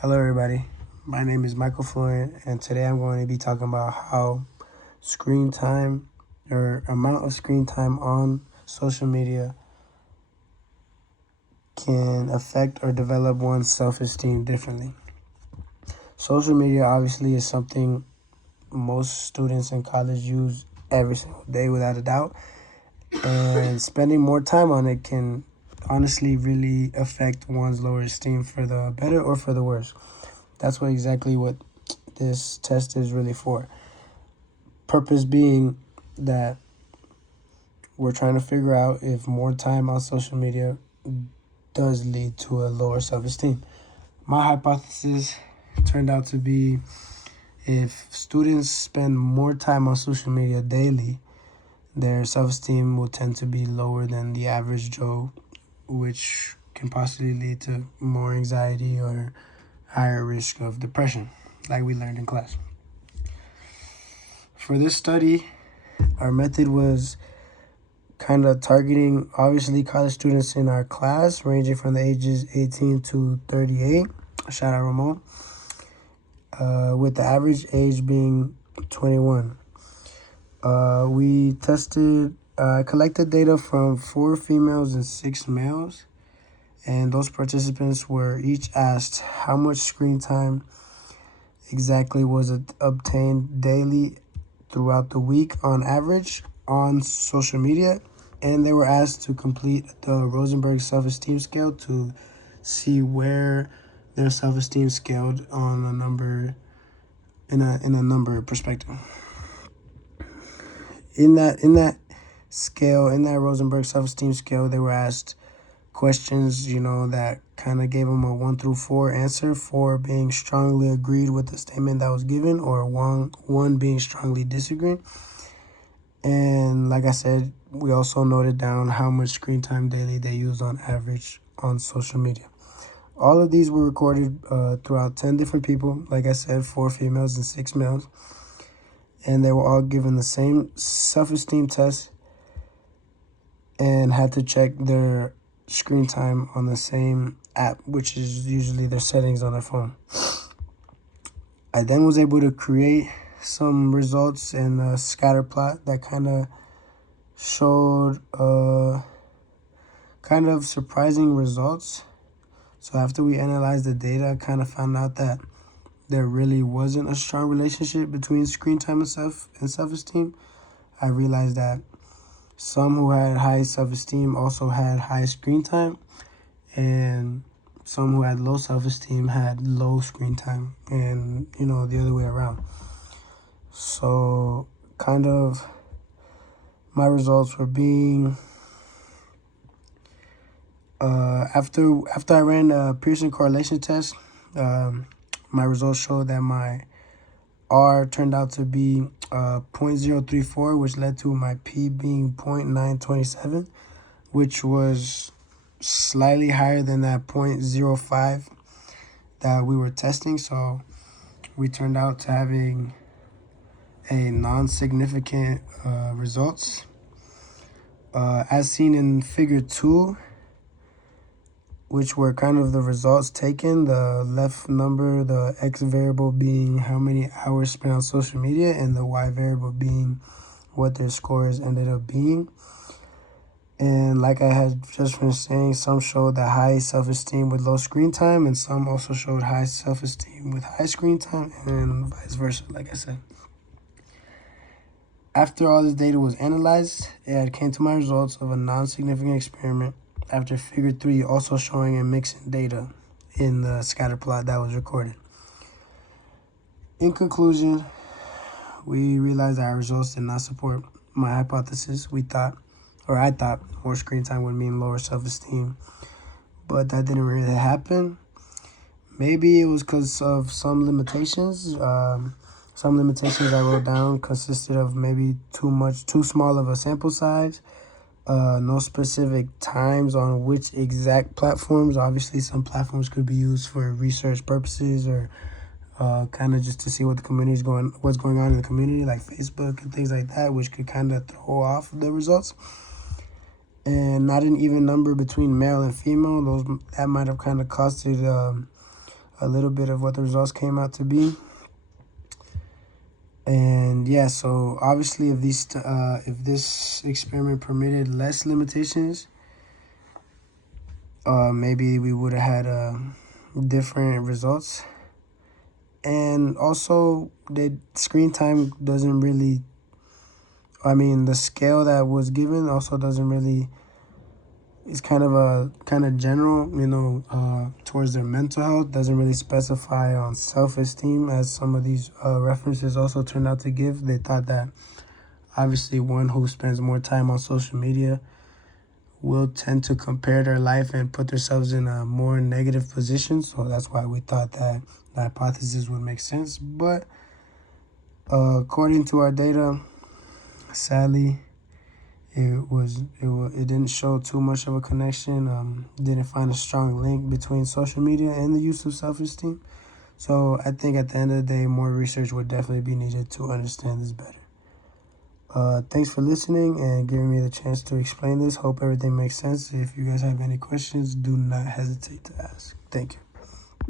Hello, everybody. My name is Michael Floyd, and today I'm going to be talking about how screen time or amount of screen time on social media can affect or develop one's self-esteem differently. Social media obviously is something most students in college use every single day without a doubt, and spending more time on it can honestly really affect one's lower esteem for the better or for the worse. That's exactly what this test is really for. Purpose being that we're trying to figure out if more time on social media does lead to a lower self-esteem. My hypothesis turned out to be if students spend more time on social media daily, their self-esteem will tend to be lower than the average Joe, which can possibly lead to more anxiety or higher risk of depression, like we learned in class. For this study, our method was kind of targeting obviously college students in our class ranging from the ages 18 to 38. Shout out Ramon. With the average age being 21. We collected data from 4 females and 6 males, and those participants were each asked how much screen time exactly was obtained daily throughout the week on average on social media, and they were asked to complete the Rosenberg self-esteem scale to see where their self-esteem scaled on a number in a number perspective. In that scale, in that Rosenberg self-esteem scale, they were asked questions, that kind of gave them a 1 through 4 answer, 4 being strongly agreed with the statement that was given, or one being strongly disagreed. And like I said, we also noted down how much screen time daily they used on average on social media. All of these were recorded throughout 10 different people. Like I said, 4 females and 6 males. And they were all given the same self-esteem test and had to check their screen time on the same app, which is usually their settings on their phone. I then was able to create some results in a scatter plot that kind of showed kind of surprising results. So after we analyzed the data, I kind of found out that there really wasn't a strong relationship between screen time and self-esteem. I realized that some who had high self-esteem also had high screen time, and some who had low self-esteem had low screen time, and the other way around. So kind of my results were being after I ran a Pearson correlation test, my results showed that my R turned out to be 0.034, which led to my P being 0.927, which was slightly higher than that 0.05 that we were testing. So we turned out to having a non-significant results. As seen in figure 2, which were kind of the results taken, the left number, the X variable being how many hours spent on social media, and the Y variable being what their scores ended up being. And like I had just finished saying, some showed that high self-esteem with low screen time, and some also showed high self-esteem with high screen time, and vice versa, like I said. After all this data was analyzed, it came to my results of a non-significant experiment after figure 3 also showing and mixing data in the scatter plot that was recorded. In conclusion, we realized that our results did not support my hypothesis. I thought more screen time would mean lower self-esteem, but that didn't really happen. Maybe it was because of some limitations. Some limitations I wrote down consisted of maybe too small of a sample size, no specific times on which exact platforms. Obviously, some platforms could be used for research purposes or kind of just to see what's going on in the community, like Facebook and things like that, which could kind of throw off the results. And not an even number between male and female. That might have kind of costed a a little bit of what the results came out to be. And yeah, so obviously if this experiment permitted less limitations, maybe we would have had different results. And also, the screen time doesn't really, the scale that was given also doesn't really, it's kind of general, towards their mental health. Doesn't really specify on self-esteem, as some of these references also turned out to give. They thought that obviously one who spends more time on social media will tend to compare their life and put themselves in a more negative position. So that's why we thought that the hypothesis would make sense. But according to our data, sadly, it didn't show too much of a connection. Didn't find a strong link between social media and the use of self-esteem. So I think at the end of the day, more research would definitely be needed to understand this better. Thanks for listening and giving me the chance to explain this. Hope everything makes sense. If you guys have any questions, do not hesitate to ask. Thank you.